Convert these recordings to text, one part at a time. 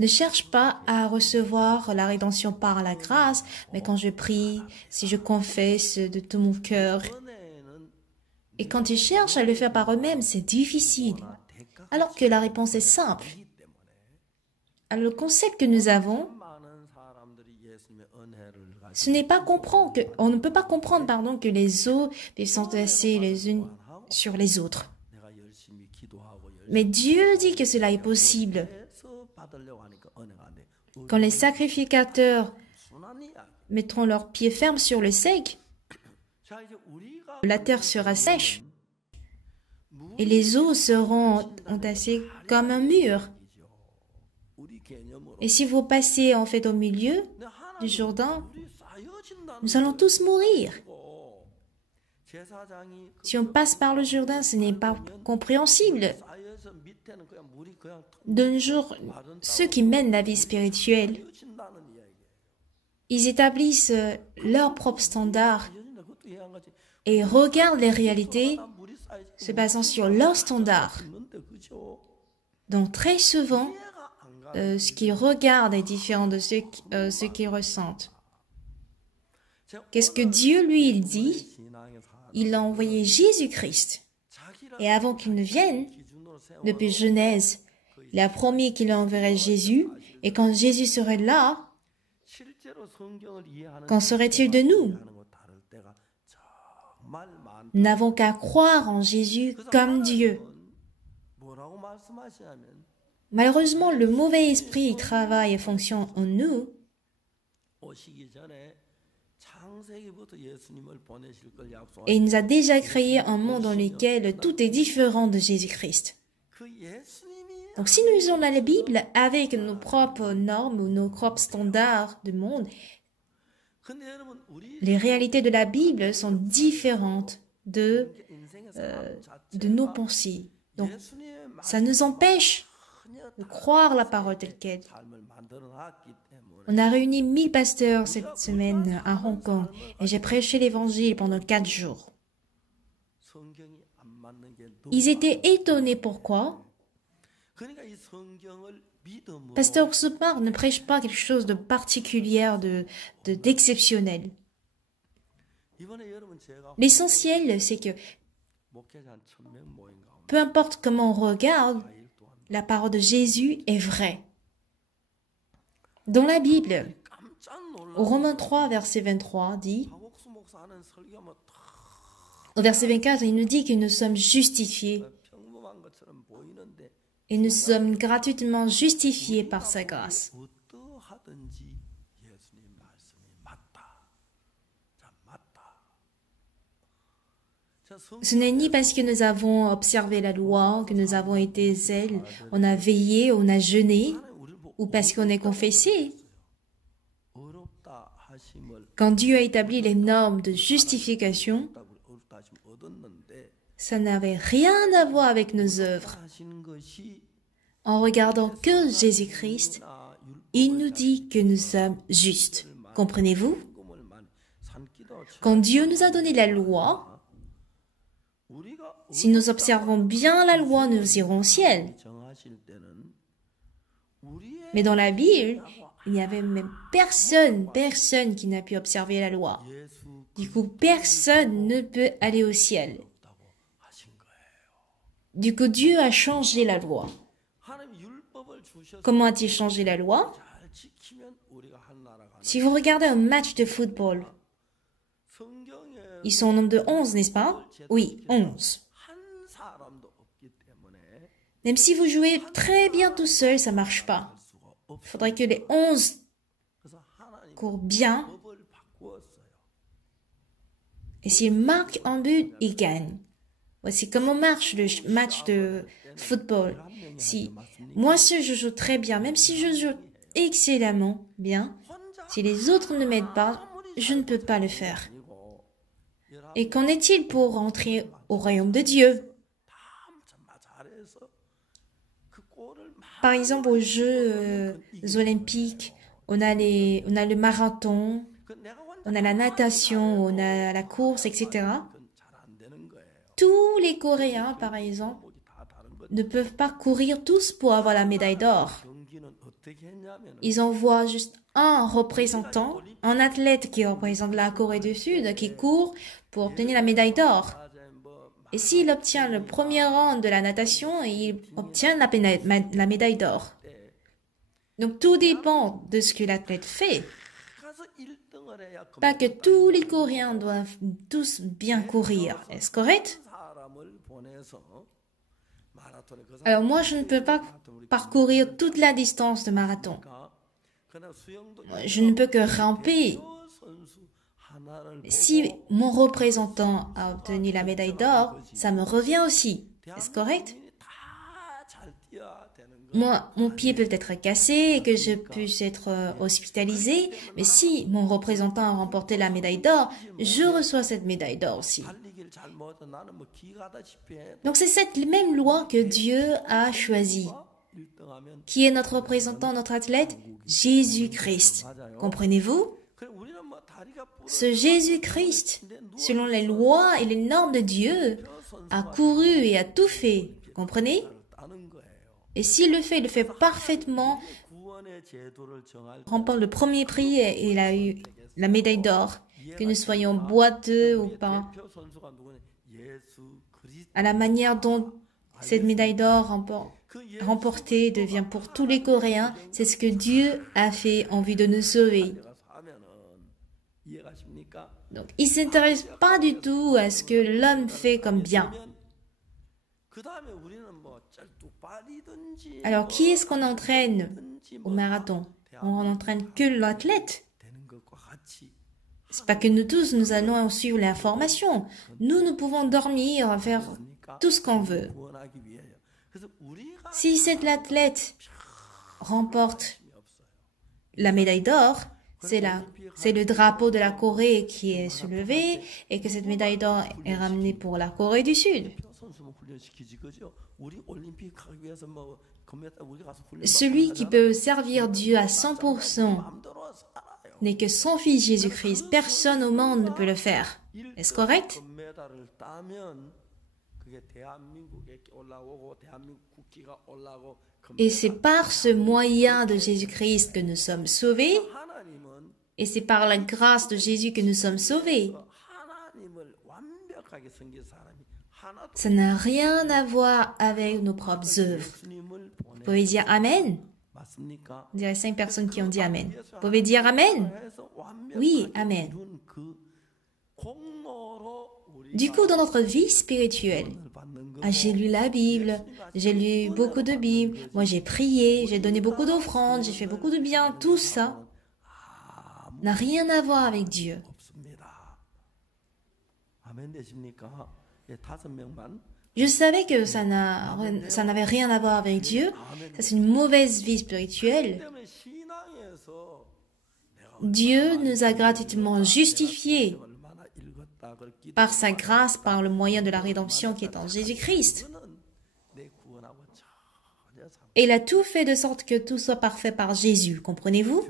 ne cherche pas à recevoir la rédemption par la grâce, mais quand je prie, si je confesse de tout mon cœur, et quand ils cherchent à le faire par eux-mêmes, c'est difficile. Alors que la réponse est simple. Alors, le concept que nous avons, ce n'est pas comprendre que, on ne peut pas comprendre, pardon, que les eaux sont tassées les unes sur les autres. Mais Dieu dit que cela est possible. Quand les sacrificateurs mettront leurs pieds fermes sur le sec, la terre sera sèche et les eaux seront entassées comme un mur. Et si vous passez en fait au milieu du Jourdain, nous allons tous mourir. Si on passe par le Jourdain, ce n'est pas compréhensible. De nos jours, ceux qui mènent la vie spirituelle, ils établissent leurs propres standards et regardent les réalités se basant sur leurs standards. Donc très souvent, ce qu'ils regardent est différent de ce qu'ils ressentent. Qu'est-ce que Dieu, lui, il dit? Il a envoyé Jésus-Christ. Et avant qu'il ne vienne, depuis Genèse, il a promis qu'il enverrait Jésus. Et quand Jésus serait là, qu'en serait-il de nous? Nous n'avons qu'à croire en Jésus comme Dieu. Malheureusement, le mauvais esprit travaille et fonctionne en nous. Et il nous a déjà créé un monde dans lequel tout est différent de Jésus-Christ. Donc si nous lisons la Bible avec nos propres normes ou nos propres standards de monde, les réalités de la Bible sont différentes de nos pensées. Donc ça nous empêche de croire la parole telle qu'elle. On a réuni 1000 pasteurs cette semaine à Hong Kong et j'ai prêché l'évangile pendant 4 jours. Ils étaient étonnés pourquoi. Pasteur Soupar ne prêche pas quelque chose de particulier, d'exceptionnel. L'essentiel, c'est que peu importe comment on regarde, la parole de Jésus est vraie. Dans la Bible, au Romains 3, verset 23, dit, au verset 24, il nous dit que nous sommes justifiés. Et nous sommes gratuitement justifiés par sa grâce. Ce n'est ni parce que nous avons observé la loi, que nous avons été zèles, on a veillé, on a jeûné, ou parce qu'on est confessé. Quand Dieu a établi les normes de justification, ça n'avait rien à voir avec nos œuvres. En regardant que Jésus-Christ, il nous dit que nous sommes justes. Comprenez-vous? Quand Dieu nous a donné la loi, si nous observons bien la loi, nous irons au ciel. Mais dans la Bible, il n'y avait même personne qui n'a pu observer la loi. Du coup, personne ne peut aller au ciel. Du coup, Dieu a changé la loi. Comment a-t-il changé la loi? Si vous regardez un match de football, ils sont au nombre de 11, n'est-ce pas? Oui, 11. Même si vous jouez très bien tout seul, ça ne marche pas. Il faudrait que les 11 courent bien. Et s'ils marquent un but, ils gagnent. Voici comment marche le match de football. Si moi seul je joue très bien, même si je joue excellemment bien, si les autres ne m'aident pas, je ne peux pas le faire. Et qu'en est-il pour entrer au royaume de Dieu? Par exemple, aux Jeux olympiques, on a le marathon, on a la natation, on a la course, etc. Tous les Coréens, par exemple, ne peuvent pas courir tous pour avoir la médaille d'or. ils envoient juste un représentant, un athlète qui représente la Corée du Sud, qui court pour obtenir la médaille d'or. Et s'il obtient le premier rang de la natation, il obtient la médaille d'or. Donc tout dépend de ce que l'athlète fait. Pas que tous les Coréens doivent tous bien courir. Est-ce correct? Alors moi, je ne peux pas parcourir toute la distance de marathon. Je ne peux que ramper. Si mon représentant a obtenu la médaille d'or, ça me revient aussi. Est-ce correct? Moi, mon pied peut être cassé et que je puisse être hospitalisé, mais si mon représentant a remporté la médaille d'or, je reçois cette médaille d'or aussi. Donc c'est cette même loi que Dieu a choisie. Qui est notre représentant, notre athlète? Jésus-Christ. Comprenez-vous? Ce Jésus-Christ, selon les lois et les normes de Dieu, a couru et a tout fait. Comprenez? Et s'il le fait, il le fait parfaitement, remporte le premier prix et il a eu la médaille d'or. Que nous soyons boiteux ou pas, à la manière dont cette médaille d'or remportée devient pour tous les Coréens, c'est ce que Dieu a fait en vue de nous sauver. Donc, il ne s'intéresse pas du tout à ce que l'homme fait comme bien. Alors, qui est-ce qu'on entraîne au marathon? On n'entraîne que l'athlète. C'est pas que nous tous, nous allons suivre l'information. Nous pouvons dormir, faire tout ce qu'on veut. Si cet athlète remporte la médaille d'or, c'est le drapeau de la Corée qui est soulevé et que cette médaille d'or est ramenée pour la Corée du Sud. Celui qui peut servir Dieu à 100% n'est que son Fils Jésus-Christ. Personne au monde ne peut le faire. Est-ce correct? Et c'est par ce moyen de Jésus-Christ que nous sommes sauvés. Et c'est par la grâce de Jésus que nous sommes sauvés. Ça n'a rien à voir avec nos propres œuvres. Vous pouvez dire Amen? On dirait 5 personnes qui ont dit Amen. Vous pouvez dire Amen? Oui, Amen. Du coup, dans notre vie spirituelle, j'ai lu la Bible, j'ai lu beaucoup de Bibles, moi j'ai prié, j'ai donné beaucoup d'offrandes, j'ai fait beaucoup de bien, tout ça n'a rien à voir avec Dieu. Je savais que ça n'avait rien à voir avec Dieu. Ça, c'est une mauvaise vie spirituelle. Dieu nous a gratuitement justifiés par sa grâce, par le moyen de la rédemption qui est en Jésus-Christ. Et il a tout fait de sorte que tout soit parfait par Jésus, comprenez-vous?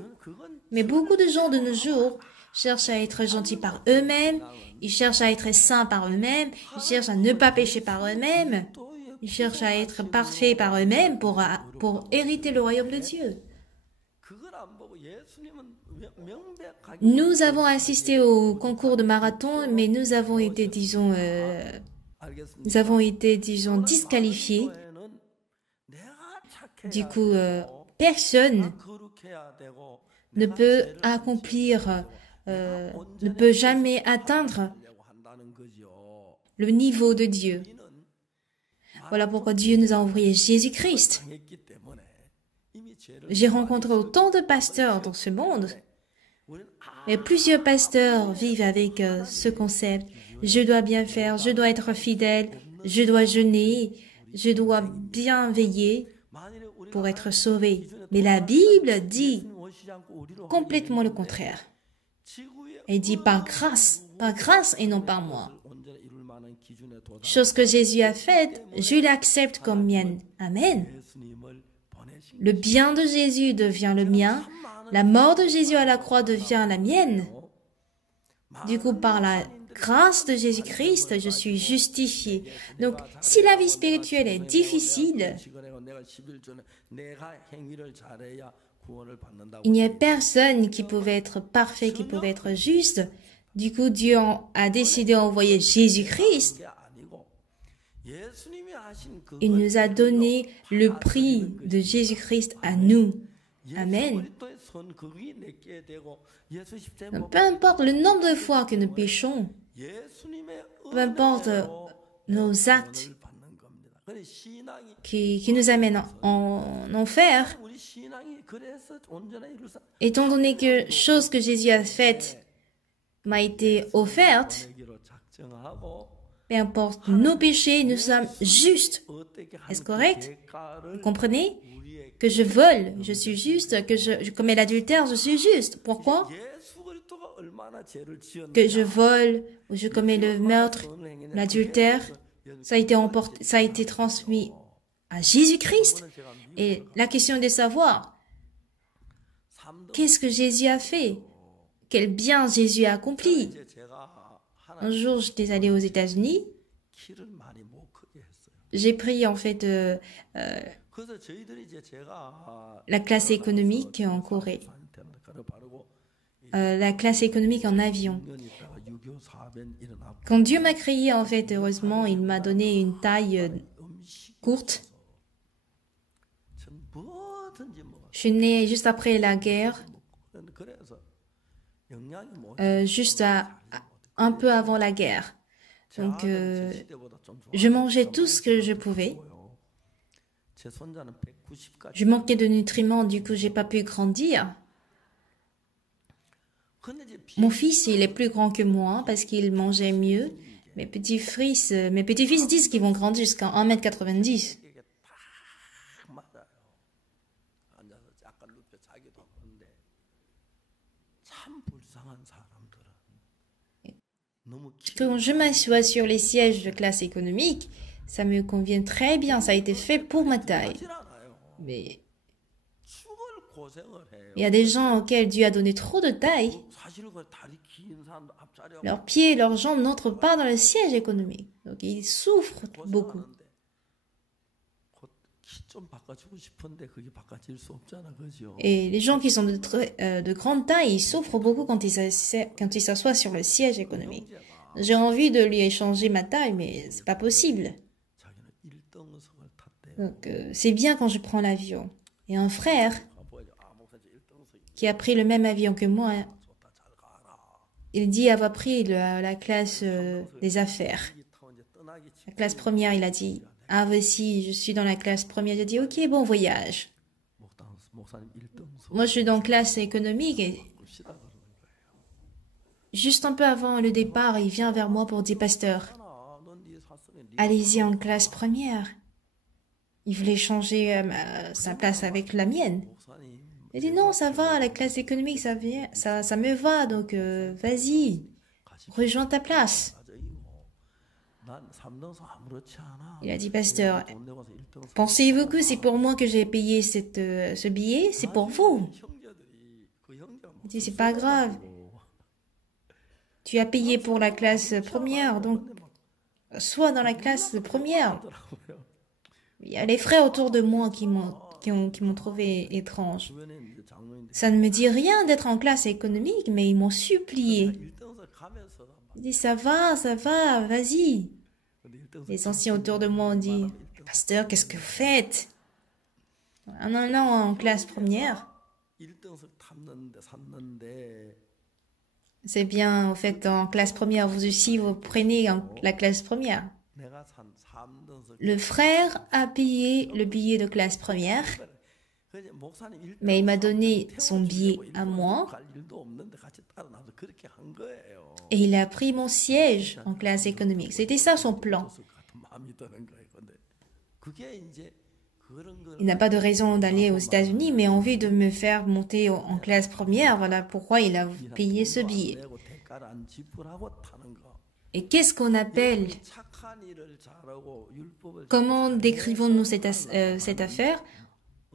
Mais beaucoup de gens de nos jours cherchent à être gentils par eux-mêmes, ils cherchent à être saints par eux-mêmes, ils cherchent à ne pas pécher par eux-mêmes, ils cherchent à être parfaits par eux-mêmes pour hériter le royaume de Dieu. Nous avons assisté au concours de marathon, mais nous avons été, disons, disqualifiés. Du coup, personne ne peut accomplir, ne peut jamais atteindre le niveau de Dieu. Voilà pourquoi Dieu nous a envoyé Jésus-Christ. J'ai rencontré autant de pasteurs dans ce monde. Et plusieurs pasteurs vivent avec ce concept. Je dois bien faire, je dois être fidèle, je dois jeûner, je dois bien veiller pour être sauvé. Mais la Bible dit complètement le contraire. Elle dit par grâce et non par moi. Chose que Jésus a faite, je l'accepte comme mienne. Amen. Le bien de Jésus devient le mien. La mort de Jésus à la croix devient la mienne. Du coup, par la grâce de Jésus-Christ, je suis justifié. Donc, si la vie spirituelle est difficile, il n'y a personne qui pouvait être parfait, qui pouvait être juste. Du coup, Dieu a décidé d'envoyer Jésus-Christ. Il nous a donné le prix de Jésus-Christ à nous. Amen. Donc, peu importe le nombre de fois que nous péchons, peu importe nos actes qui nous amènent en enfer, étant donné que chose que Jésus a faite m'a été offerte, peu importe nos péchés, nous sommes justes. Est-ce correct? Vous comprenez? Que je vole, je suis juste. Que je commets l'adultère, je suis juste. Pourquoi? Que je vole ou je commets le meurtre, l'adultère, ça a été transmis à Jésus-Christ. Et la question est de savoir, qu'est-ce que Jésus a fait? Quel bien Jésus a accompli? Un jour, j'étais allé aux États-Unis. J'ai pris en fait la classe économique en Corée. La classe économique en avion. Quand Dieu m'a créé, en fait, heureusement, il m'a donné une taille courte. Je suis née juste après la guerre, un peu avant la guerre. Donc, je mangeais tout ce que je pouvais. Je manquais de nutriments, du coup, j'ai pas pu grandir. Mon fils, il est plus grand que moi parce qu'il mangeait mieux. Mes petits-fils disent qu'ils vont grandir jusqu'à 1m90. Quand je m'assois sur les sièges de classe économique, ça me convient très bien. Ça a été fait pour ma taille. Mais il y a des gens auxquels Dieu a donné trop de taille. Leurs pieds et leurs jambes n'entrent pas dans le siège économique. Donc, ils souffrent beaucoup. Et les gens qui sont de grande taille, ils souffrent beaucoup quand ils s'assoient sur le siège économique. J'ai envie de lui échanger ma taille, mais c'est pas possible. Donc, c'est bien quand je prends l'avion. Et un frère qui a pris le même avion que moi, il dit avoir pris la classe des affaires. La classe première, il a dit, ah voici, je suis dans la classe première. J'ai dit, ok, bon voyage. Moi, je suis dans la classe économique et juste un peu avant le départ, il vient vers moi pour dire, pasteur, allez-y en classe première. Il voulait changer sa place avec la mienne. Il dit non, ça va, la classe économique, ça me va, donc vas-y, rejoins ta place. Il a dit, pasteur, pensez-vous que c'est pour moi que j'ai payé ce billet? C'est pour vous. Il dit, c'est pas grave. Tu as payé pour la classe première, donc sois dans la classe première. Il y a les frères autour de moi qui m'ont trouvé étrange. Ça ne me dit rien d'être en classe économique, mais ils m'ont supplié. Ils disent, ça va, vas-y. Les anciens autour de moi ont dit, pasteur, qu'est-ce que vous faites? Non, en classe première. C'est bien, en fait, en classe première, vous aussi, vous prenez la classe première. Le frère a payé le billet de classe première, mais il m'a donné son billet à moi et il a pris mon siège en classe économique. C'était ça son plan. Il n'a pas de raison d'aller aux États-Unis, mais envie de me faire monter en classe première. Voilà pourquoi il a payé ce billet. Et qu'est-ce qu'on appelle? Comment décrivons-nous cette affaire?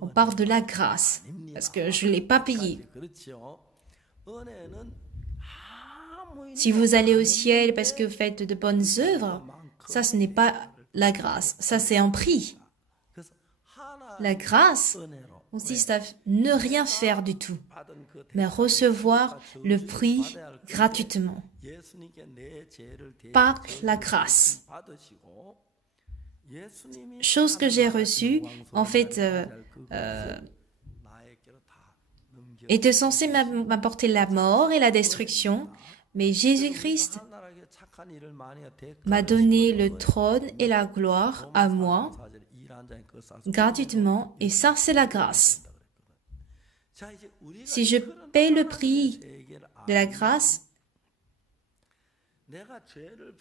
On parle de la grâce, parce que je ne l'ai pas payé. Si vous allez au ciel parce que vous faites de bonnes œuvres, ça, ce n'est pas la grâce. Ça, c'est un prix. La grâce consiste à ne rien faire du tout, mais recevoir le prix gratuitement. Par la grâce. Chose que j'ai reçue, en fait, était censée m'apporter la mort et la destruction, mais Jésus-Christ m'a donné le trône et la gloire à moi, gratuitement, et ça, c'est la grâce. Si je paie le prix de la grâce,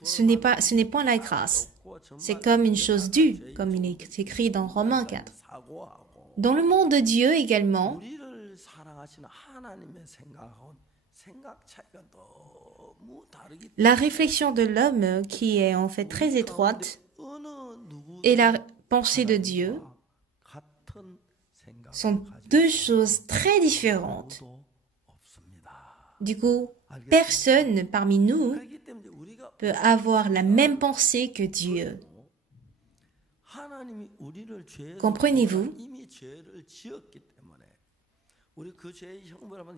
ce n'est pas la grâce. C'est comme une chose due, comme il est écrit dans Romains 4. Dans le monde de Dieu également, la réflexion de l'homme, qui est en fait très étroite, et la pensée de Dieu sont deux choses très différentes. Du coup, personne parmi nous peut avoir la même pensée que Dieu. Comprenez-vous?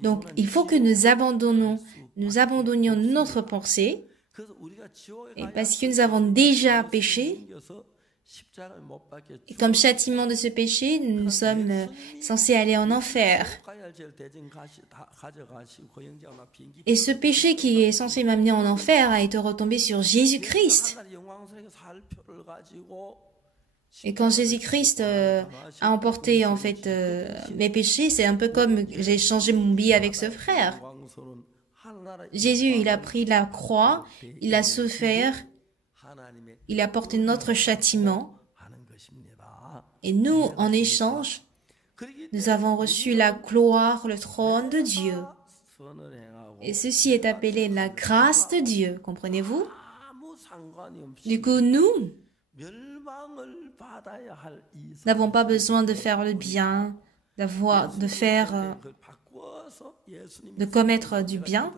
Donc, il faut que nous abandonnions notre pensée, et parce que nous avons déjà péché, et comme châtiment de ce péché, nous sommes censés aller en enfer. Et ce péché qui est censé m'amener en enfer a été retombé sur Jésus-Christ. Et quand Jésus-Christ a emporté en fait mes péchés, c'est un peu comme j'ai changé mon billet avec ce frère. Jésus, il a pris la croix, il a souffert, il a porté notre châtiment. Et nous, en échange, nous avons reçu la gloire, le trône de Dieu. Et ceci est appelé la grâce de Dieu, comprenez-vous? Du coup, nous n'avons pas besoin de faire le bien, de commettre du bien.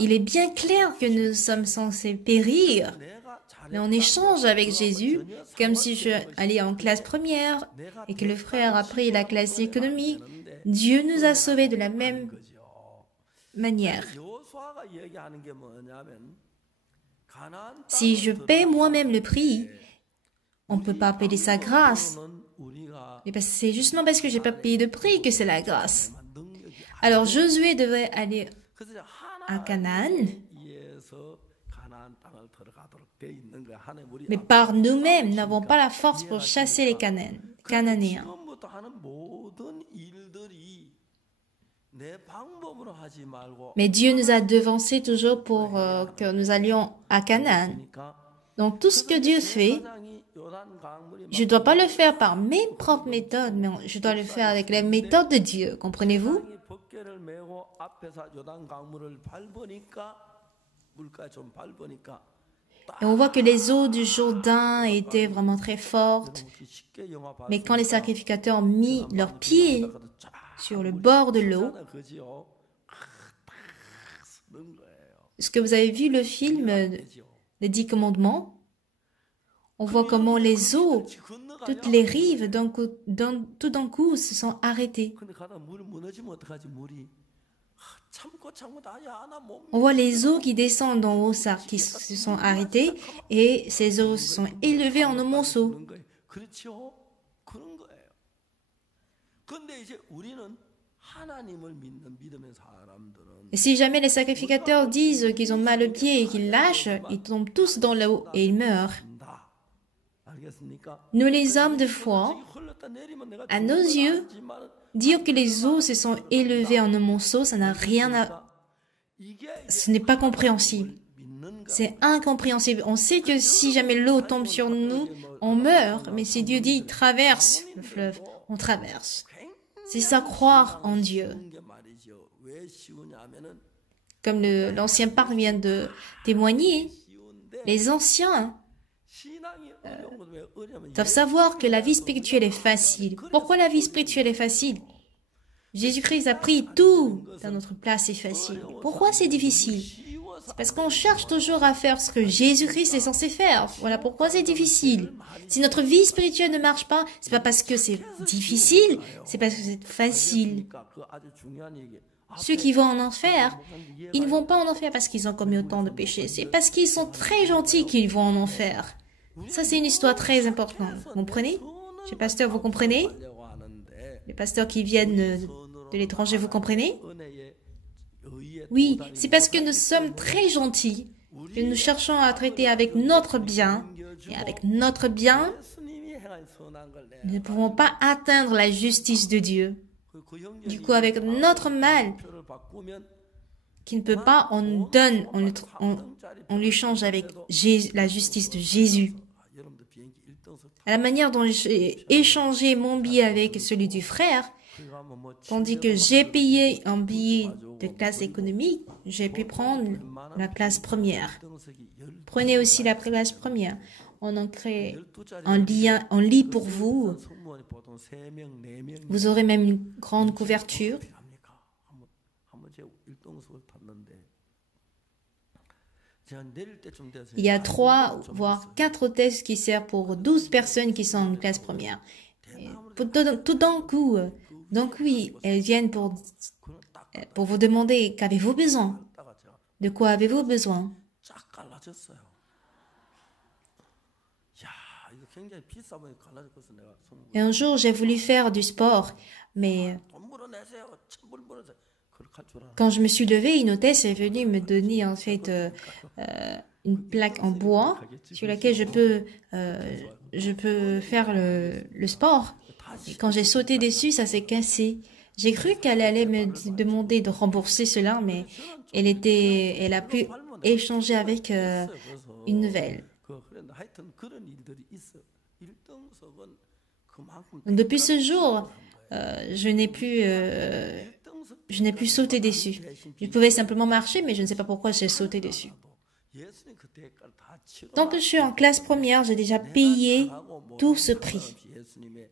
Il est bien clair que nous sommes censés périr, mais en échange avec Jésus, comme si je allais en classe première et que le frère a pris la classe d'économie, Dieu nous a sauvés de la même manière. Si je paie moi-même le prix, on ne peut pas appeler ça grâce. Mais c'est justement parce que je n'ai pas payé de prix que c'est la grâce. Alors Josué devait aller à Canaan, mais par nous-mêmes, nous n'avons pas la force pour chasser les Cananéens. Mais Dieu nous a devancés toujours pour que nous allions à Canaan. Donc tout ce que Dieu fait, je ne dois pas le faire par mes propres méthodes, mais je dois le faire avec les méthodes de Dieu. Comprenez-vous? Et on voit que les eaux du Jourdain étaient vraiment très fortes. Mais quand les sacrificateurs ont mis leurs pieds sur le bord de l'eau, est-ce que vous avez vu le film Les 10 commandements? On voit comment les eaux, toutes les rives, tout d'un coup, se sont arrêtées. On voit les eaux qui descendent en haut, qui se sont arrêtées, et ces eaux se sont élevées en un monceau. Et si jamais les sacrificateurs disent qu'ils ont mal aux pieds et qu'ils lâchent, ils tombent tous dans l'eau et ils meurent. Nous, les hommes de foi, à nos yeux, dire que les eaux se sont élevées en un monceau, ça n'a rien à... Ce n'est pas compréhensible. C'est incompréhensible. On sait que si jamais l'eau tombe sur nous, on meurt. Mais si Dieu dit, traverse le fleuve, on traverse. C'est ça, croire en Dieu. Comme l'ancien parc vient de témoigner, les anciens doivent savoir que la vie spirituelle est facile. Pourquoi la vie spirituelle est facile? Jésus-Christ a pris tout dans notre place, c'est facile. Pourquoi c'est difficile? C'est parce qu'on cherche toujours à faire ce que Jésus-Christ est censé faire. Voilà pourquoi c'est difficile. Si notre vie spirituelle ne marche pas, c'est pas parce que c'est difficile, c'est parce que c'est facile. Ceux qui vont en enfer, ils ne vont pas en enfer parce qu'ils ont commis autant de péchés. C'est parce qu'ils sont très gentils qu'ils vont en enfer. Ça, c'est une histoire très importante. Vous comprenez? Chez pasteur, vous comprenez? Les pasteurs qui viennent de l'étranger, vous comprenez? Oui, c'est parce que nous sommes très gentils que nous cherchons à traiter avec notre bien. Et avec notre bien, nous ne pouvons pas atteindre la justice de Dieu. Du coup, avec notre mal, qui ne peut pas, on donne, on l'échange avec la justice de Jésus. À la manière dont j'ai échangé mon billet avec celui du frère, tandis que j'ai payé un billet de classe économique, j'ai pu prendre la classe première. Prenez aussi la classe première. On en crée un lien, un lit pour vous. Vous aurez même une grande couverture. Il y a 3 voire 4 hôtesses qui servent pour 12 personnes qui sont en classe première. Tout d'un coup, donc oui, elles viennent pour vous demander qu'avez-vous besoin? De quoi avez-vous besoin? Et un jour, j'ai voulu faire du sport, mais quand je me suis levée, une hôtesse est venue me donner en fait une plaque en bois sur laquelle je peux faire le sport. Et quand j'ai sauté dessus, ça s'est cassé. J'ai cru qu'elle allait me demander de rembourser cela, mais elle a pu échanger avec une nouvelle. Depuis ce jour, je n'ai plus sauté dessus. Je pouvais simplement marcher, mais je ne sais pas pourquoi j'ai sauté dessus. Tant que je suis en classe première, j'ai déjà payé tout ce prix.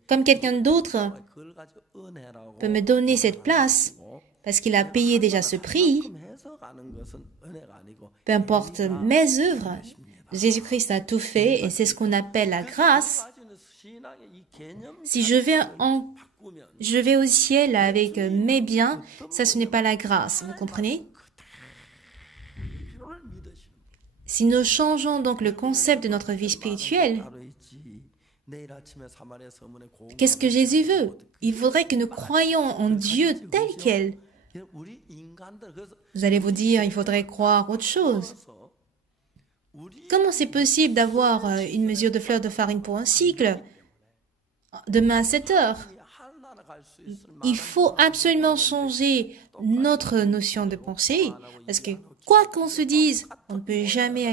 Comme quelqu'un d'autre peut me donner cette place, parce qu'il a payé déjà ce prix, peu importe mes œuvres, Jésus-Christ a tout fait et c'est ce qu'on appelle la grâce. Si je vais au ciel avec mes biens, ça ce n'est pas la grâce, vous comprenez? Si nous changeons donc le concept de notre vie spirituelle, qu'est-ce que Jésus veut? Il faudrait que nous croyions en Dieu tel quel. Vous allez vous dire, il faudrait croire autre chose. Comment c'est possible d'avoir une mesure de fleur de farine pour un cycle demain à 7 heures? Il faut absolument changer notre notion de pensée, parce que quoi qu'on se dise, on ne peut jamais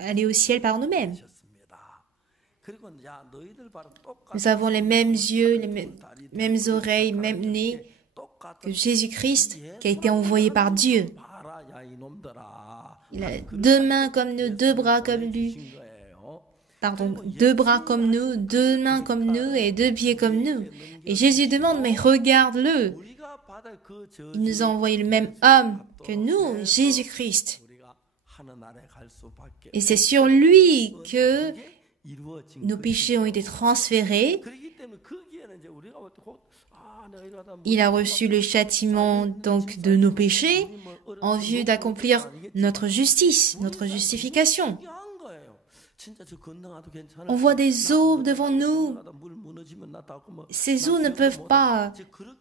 aller au ciel par nous-mêmes. Nous avons les mêmes yeux, les mêmes oreilles, même nez que Jésus-Christ qui a été envoyé par Dieu. Il a 2 mains comme nous, 2 bras comme lui. Pardon, 2 bras comme nous, 2 mains comme nous et 2 pieds comme nous. Et Jésus demande, mais regarde-le. Il nous a envoyé le même homme que nous, Jésus-Christ. Et c'est sur lui que nos péchés ont été transférés. Il a reçu le châtiment donc de nos péchés en vue d'accomplir notre justice, notre justification. On voit des eaux devant nous. Ces eaux ne peuvent pas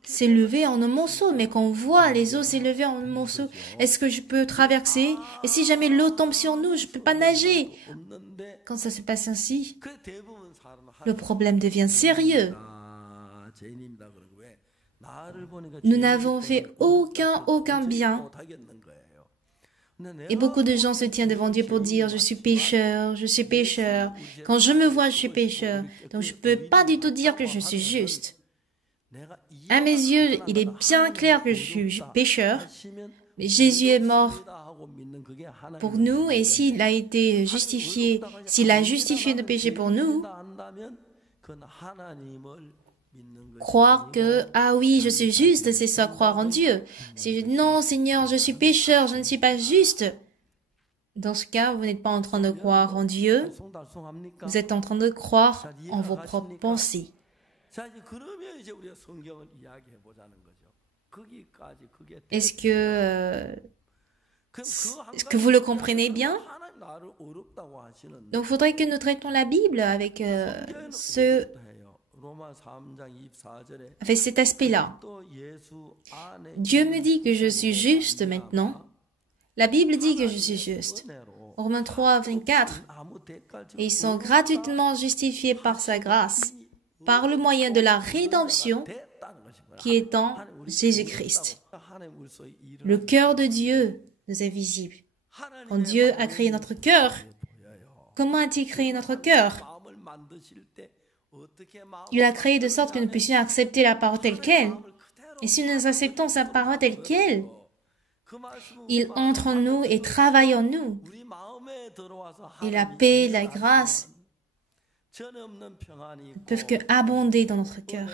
s'élever en un monceau, mais quand on voit les eaux s'élever en un monceau, est-ce que je peux traverser? Et si jamais l'eau tombe sur nous, je ne peux pas nager. Quand ça se passe ainsi, le problème devient sérieux. Nous n'avons fait aucun bien. Et beaucoup de gens se tiennent devant Dieu pour dire « Je suis pécheur, je suis pécheur. Quand je me vois, je suis pécheur. Donc je ne peux pas du tout dire que je suis juste. » À mes yeux, il est bien clair que je suis pécheur. Mais Jésus est mort pour nous et s'il a été justifié, s'il a justifié nos péchés pour nous, croire que, ah oui, je suis juste, c'est ça, croire en Dieu. Si je dis, non, Seigneur, je suis pécheur, je ne suis pas juste. Dans ce cas, vous n'êtes pas en train de croire en Dieu, vous êtes en train de croire en vos propres pensées. Est-ce que vous le comprenez bien? Donc, il faudrait que nous traitons la Bible avec cet aspect-là. Dieu me dit que je suis juste maintenant. La Bible dit que je suis juste. Romains 3, 24. Et ils sont gratuitement justifiés par sa grâce, par le moyen de la rédemption qui est en Jésus-Christ. Le cœur de Dieu nous est visible. Quand Dieu a créé notre cœur, comment a-t-il créé notre cœur? Il a créé de sorte que nous puissions accepter la parole telle qu'elle. Et si nous acceptons sa parole telle qu'elle, il entre en nous et travaille en nous. Et la paix, la grâce ne peuvent que abonder dans notre cœur.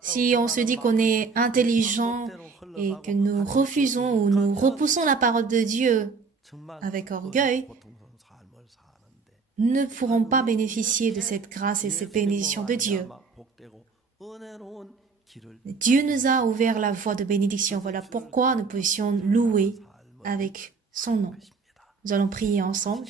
Si on se dit qu'on est intelligent et que nous refusons ou nous repoussons la parole de Dieu avec orgueil, nous ne pourrons pas bénéficier de cette grâce et cette bénédiction de Dieu. Dieu nous a ouvert la voie de bénédiction. Voilà pourquoi nous puissions louer avec son nom. Nous allons prier ensemble.